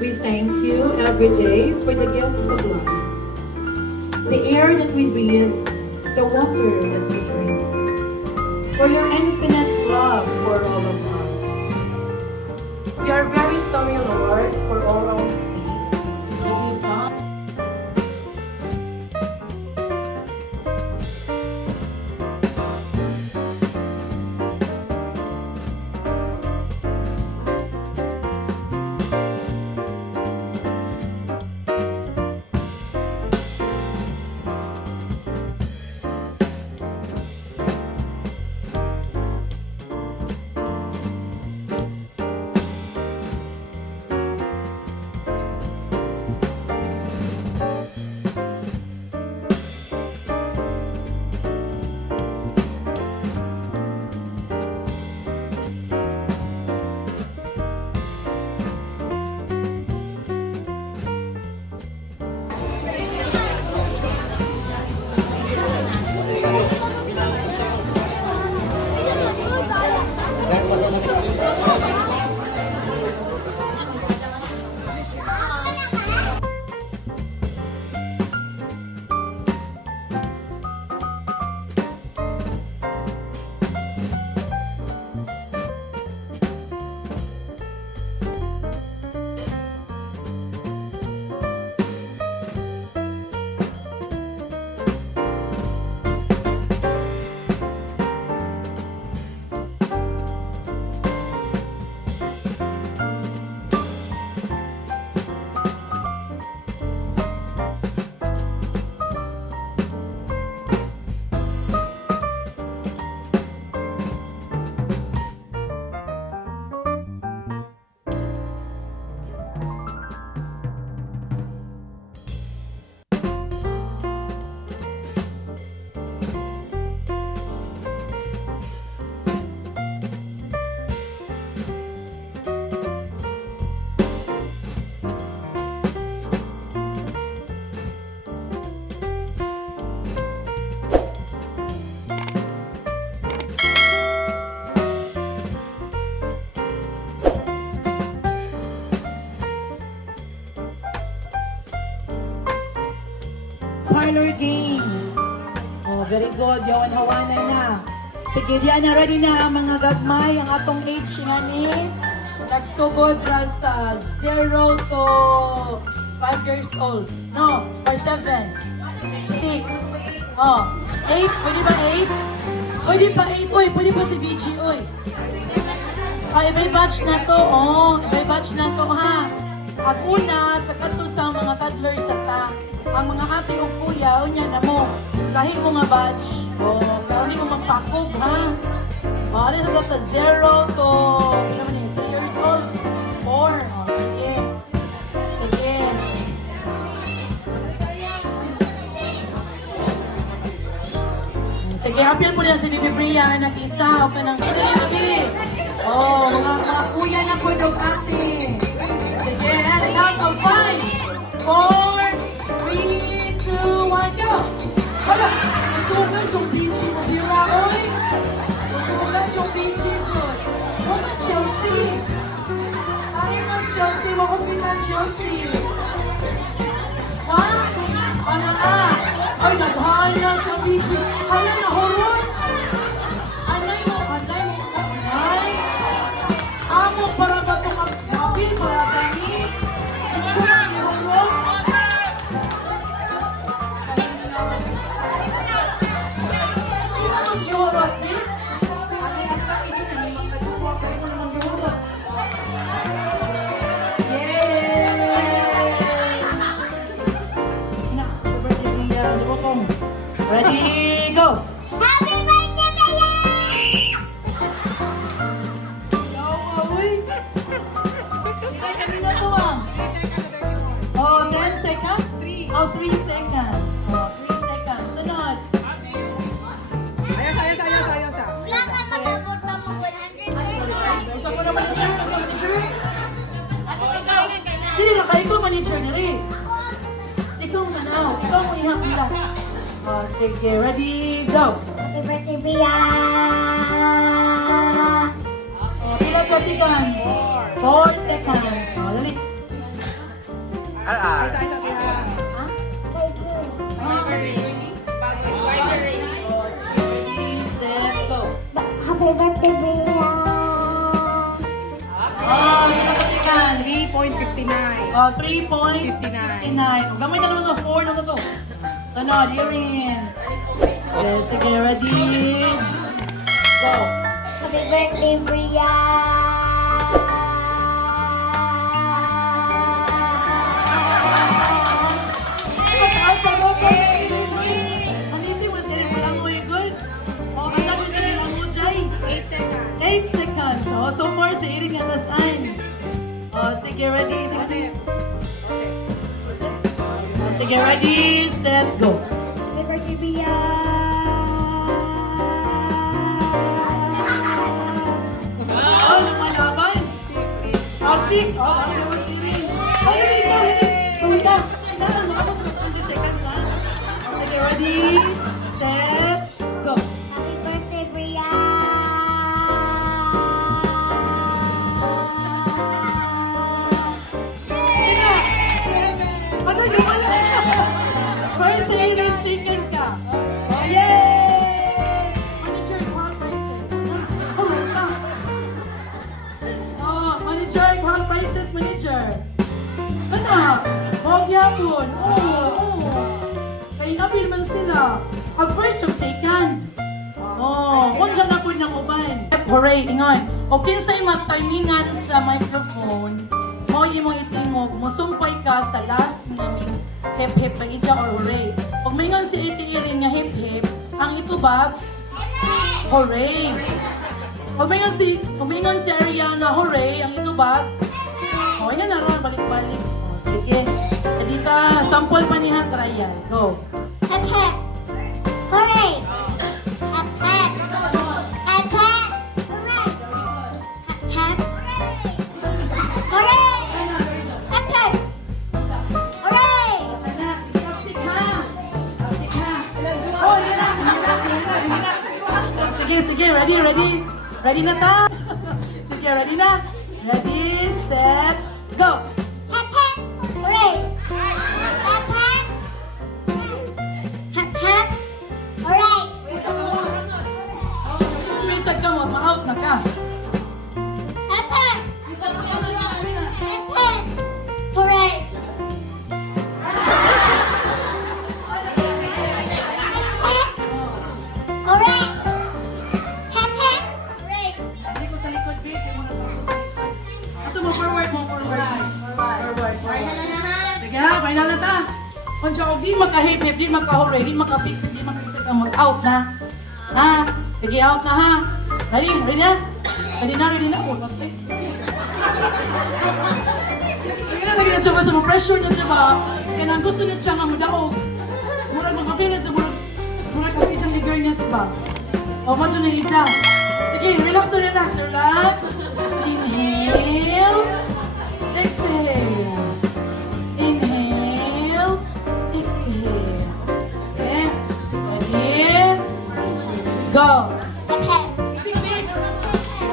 We thank you every day for the gift of life, the air that we breathe, the water that we drink, for your infinite love for all of us. We are very sorry, Lord, for all our mistakes that we've done. Parlor games. Oh, very good. Yawan hawanay na. Sige, diyan na ready na ang mga gagmay. Ang atong age nga ni nagsugod ra sa 0 to 5 years old. No, or 7, 6, oh, 8. Pwede ba 8? Pwede pa 8. Uy, pwede pa si BG. Uy. Ay, iba'y batch na to. Oh, iba'y batch na to ha. At una, sa kato sa mga toddlers sa ta. Ang mga ate o kuya, unya na mo. Kahit mo nga batch. O, pero hindi mo magpakog, ha? O, ano sa 0 to, ano man yun, 3 years old? 4. O, sige. Sige. Sige, appeal po na si Bibi Bria. Nag-isa, o ka nang Bibi. O, mga kuya na po yung ate. Sige, and count of 5, 4, 3, 2, 1, go! Hala! Nasugan yung beachy mo, Bira, oy! Nasugan yung beachy mo. Wala, Chelsea! Ay, mas Chelsea, wala kita Chelsea. Ha? Ano na? Ay, naghaya ka, beachy. Hala, nahulog! Anay mo, anay. Amo, para ba ito kapil, para gani? Ito na, nahulog. Ready, go! Happy birthday, Bella! Go, awi! Sige, kanina to ah. Oh, 10 seconds? Oh, 3 seconds. Oh, 3 seconds. Sunod. Wala ka mag-abot pa mo 100 pesos. Isa ko na manager? Isa manager? Dili na kayo ko manager na rin. Ikaw manaw. Ikaw mo ihap nila. Oh, sige. Ready, go! Happy birthday, Bella! Oh, pila ka seconds? 4 seconds. Oh, dali. RR. Ha? Ready, set, go. Happy birthday, Bria. Oh, pinakasikan. 3.59. Oh, 3.59. Gamay na naman ng 4 na to. Tanod, Erin. Okay, sige, ready? Go. Happy birthday, Bria. Taas na mo ko. Aniti mo, sige, walang mo yung good. Oh, ang namin sa nilang mo, Jai. 8 seconds. 8 seconds. Oh, so far, si Erin nga tasan. Oh, sige, ready? Sige, sige, ready, set, go. Happy birthday, Bria. Oh, lumalaban. Oh, 6. Oh, ay, naman si Erin. Oh, dito. Makapot sa 20 seconds na. Oh, sige, ready, set, go. Happy birthday, Bria. Ano yung wala? First lady, second ka. Oh, yay! Manager, Juan Prices. Oh, wala. Oh, manager, Juan Prices, manager. Ano? Huwag yapon. Oh. Kaya nabil man sila. Ang first or second. Oh, kung dyan na po ng uban. Hooray, ingon. O kinsay mag-timingan sa microphone, mo imo itingog, musumpay ka sa last naming hip-hip pa ija or hooray. Pag may ngon si iti-irin nga hip-hip, ang itubag, hooray. Pag may ngon si Ariana, hooray, ang itubag, o, ina na ron, balik-balik. O, sige. Edita, sample pa niya, trial. Go. Hep, hep. Hooray. Hep, hep. Hep, hep. Hep, hep. Hooray. Hep, hep. Hooray. Taktik ha! Taktik ha! Oh, yan na! Sige, ready? Ready na ta? Sige, ready na? Ready, set, go! Hep, hep. Hooray. Hep, hep. Hep, hep. Hooray. Tumisag ka mo, ma-out na ka. Hep, hep. Hep, hep. Hooray. Hep. Hooray. Hep, hep. Hooray. Hindi ko sa likod, babe. Ito mo, forward. Forward. Sige ha, final na ta. Kung siya, di maka-hip-hip, di maka-hooray, di maka-pick, di maka-isip ang mag-out na. Ha? Sige, out na ha. Ready na? Ready na? Oh, what's it? Sige na, lagi na siya ba sa pressure na siya ba? Kaya nang gusto na siya nga madaog. Murag mga feel na siya, murag kasi siyang eagerness ba? O, macho na ita. Sige, relax. Inhale. Exhale. Inhale. Exhale. Okay? Ready? Go. Hep, hep.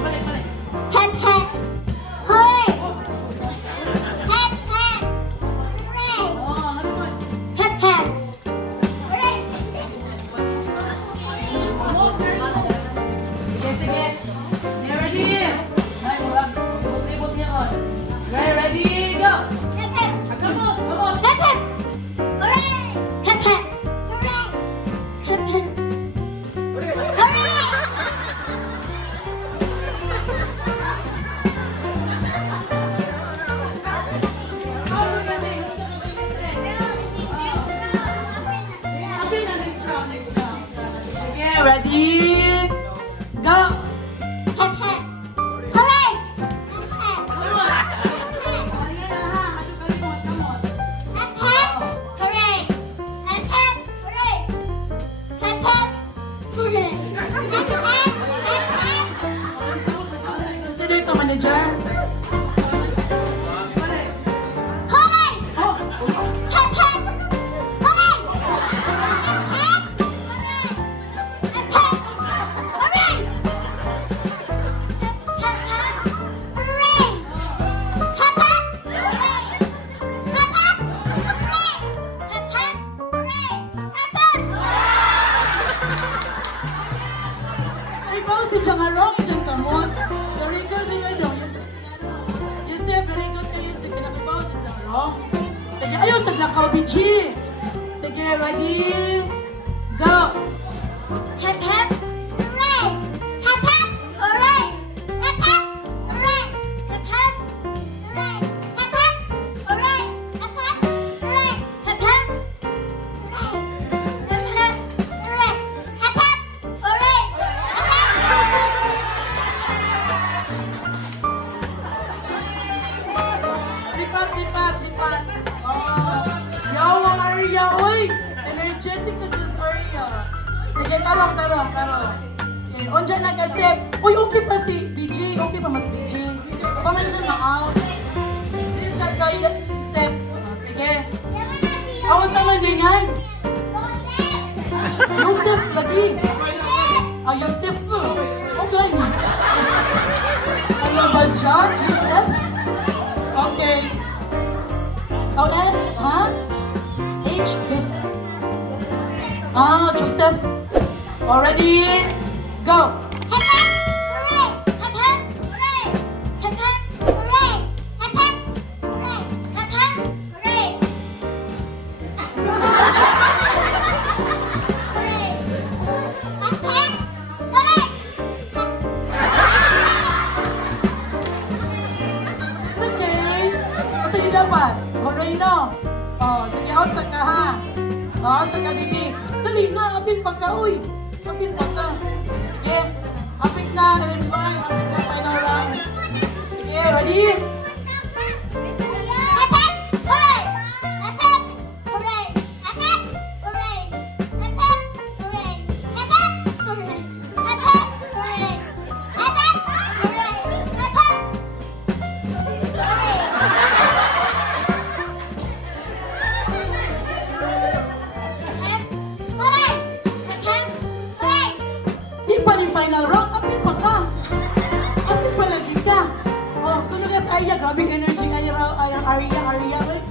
Balik. Hep, hep. Hooray. Hep, hep. Hooray. Oh, ano ba? Hep, hep. Hooray. Sige. Ready? Ay, wala. Ibot niya on. Ready? Go. Hep, hep. Come on. Hep, hep. Hooray. Hep, hep. Hooray. Hep, hep. Hooray. Okay, ready? Go. Hep, hep. Hooray. Hep, hep. Hooray. Hep, hep. Hooray. Hep, hep. Hooray. Hep, hep. Consider ito, manager. Hooray. Oh, Hep, hep. Hooray. Hep, hep. Hep, hep. Hooray. Hep, hep. Hooray. Hep, hep. Hooray. Hep, hep. si Jangarong, yung kamot. Very good, yung ano. You say very good kayo sa kinabibaw ni Jangarong. Sige, ayaw sa lakaw, BG. Sige, ready? Go! Hep hep, hooray! Hep hep, hooray! Hep hep, hooray! Hep hep, hooray! Hep hep, hooray! Hep hep, hooray! Hep hep, hooray! Hep hep, hooray! Hep hep, hooray! Lipat. Oh. Yaw, ang area, uy! Energetic na dyan sa area. Sige, tarong. Okay, ondiyan na kasi. Uy, okay pa si BG. Okay pa mas BG. Pamansan ma-out. Sige, kayo, Sep. Sige. Awas naman din yan. Yosef lagi. Ah, Yosef po. Okay. Ano ba siya? Yosef? Okay. Oh, F, ha? H, yes. Ah, Joseph. Already? Go. Hep hep, hooray! Hep hep, hooray! Hep hep, hooray! Hep hep, hooray! Hep hep, hooray! Hooray! Hep hep, hooray! Okay. Basta yun dapat. Hooray no. Oh, sige, out sa ka ha. Oh, out sa ka, baby. Dali na, apit pa ka, uy. Apit pa ka. Sige. Apit na, final round. Sige, ready? Hep hep, hooray! Hep hep, hooray! Hep hep, hooray! Hep hep, hooray! Hep hep, hooray! Hep hep, hooray! Hep hep, hooray! Hep hep, hooray! Hep hep, hooray! Di pa rin final round, apit pa ka. Apit pa lagi ka. Oh, sunod na sa Arya. Grabe energy Arya. Uy.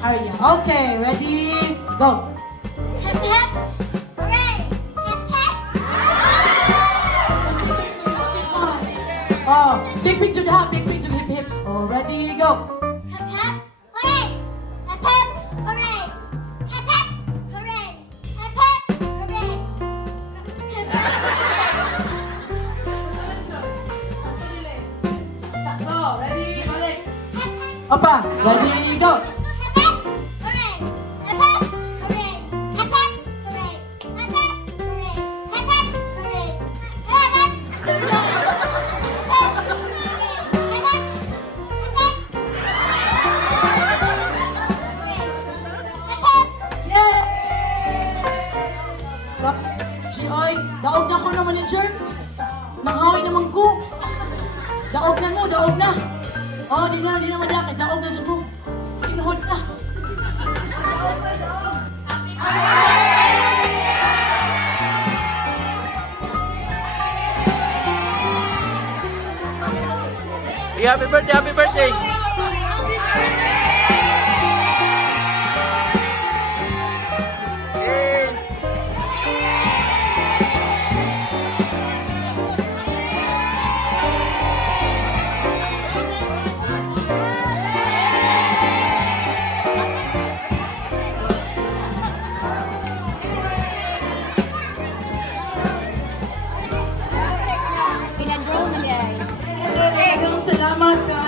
Arya. Okay, ready? Go. Hep hep, hooray! Hep hep, Oh, big picture ha, big picture, hip hip. Oh, ready, go. hep hep, hooray! Hep hep, hooray! Hep hep, hooray! Hep hep, hooray! Sakto, ready, balik. Hep hep, Opa, ready, go. hep hep, hooray! Hep hep, hooray! Hep hep, hooray! Hep hep, hooray! Hep hep, hooray! Hep hep, hooray! Yay! Si Oy, daog na ko na manager. Nangaway naman ko. Daog na mo, daog na. Oh, di na madakit. Daog na dyan mo. Kinuhod na. Happy birthday, happy birthday! Yay! Pinadraw na guys. Salamat ka.